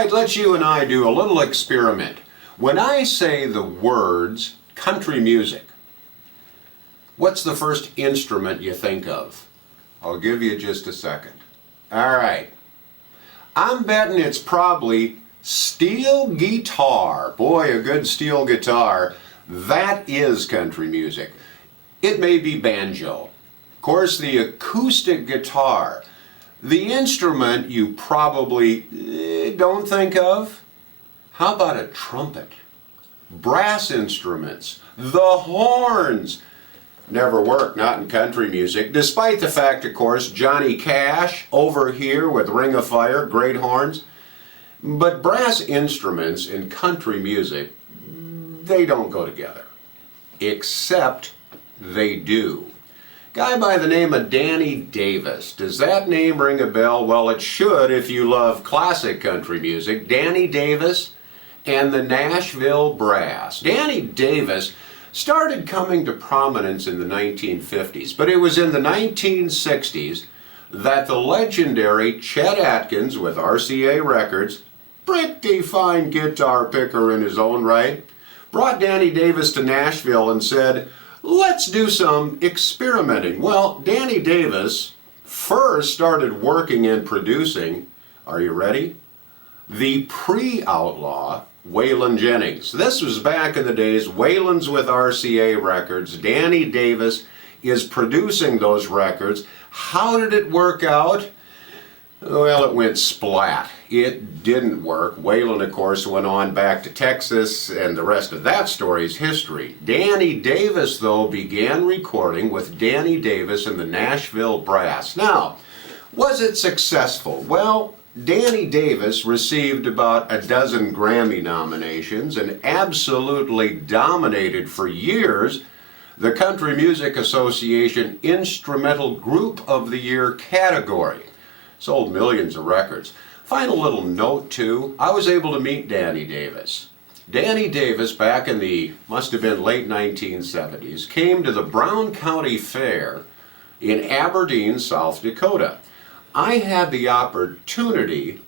right, let's you and I do a little experiment. When I say the words country music, what's the first instrument you think of? I'll give you just a second. All right. I'm betting it's probably steel guitar. Boy, a good steel guitar. That is country music. It may be banjo. Of course, the acoustic guitar. The instrument you probably don't think of. How about a trumpet? Brass instruments. The horns. Never work, not in country music, despite the fact, of course, Johnny Cash over here with Ring of Fire, great horns. But brass instruments in country music, they don't go together. Except they do. Guy by the name of Danny Davis. Does that name ring a bell? Well, it should if you love classic country music. Danny Davis and the Nashville Brass. Danny Davis started coming to prominence in the 1950s, but it was in the 1960s that the legendary Chet Atkins with RCA Records, pretty fine guitar picker in his own right, brought Danny Davis to Nashville and said, let's do some experimenting. Well, Danny Davis first started working and producing, are you ready? The pre-outlaw Waylon Jennings. This was back in the days, Waylon's with RCA Records. Danny Davis is producing those records. How did it work out? Well, it went splat. It didn't work. Waylon, of course, went on back to Texas, and the rest of that story is history. Danny Davis, though, began recording with Danny Davis and the Nashville Brass. Now, was it successful? Well, Danny Davis received about a dozen Grammy nominations and absolutely dominated for years the Country Music Association Instrumental Group of the Year category. Sold millions of records. Final little note too, I was able to meet Danny Davis. Danny Davis, back in the, must have been late 1970s, came to the Brown County Fair in Aberdeen, South Dakota. I had the opportunity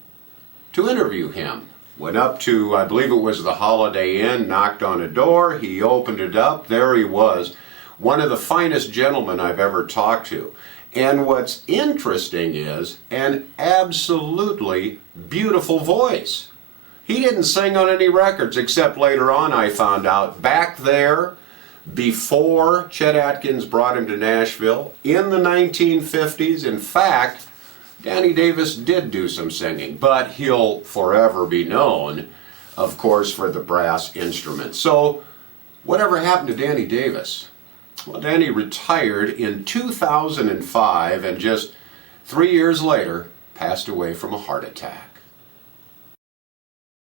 to interview him. Went up to, I believe it was the Holiday Inn, knocked on a door, he opened it up, there he was. One of the finest gentlemen I've ever talked to. And what's interesting is an absolutely beautiful voice. He didn't sing on any records, except later on I found out. Back there, before Chet Atkins brought him to Nashville, in the 1950s, in fact, Danny Davis did do some singing, but he'll forever be known, of course, for the brass instruments. So, whatever happened to Danny Davis? Well, Danny retired in 2005 and just 3 years later passed away from a heart attack.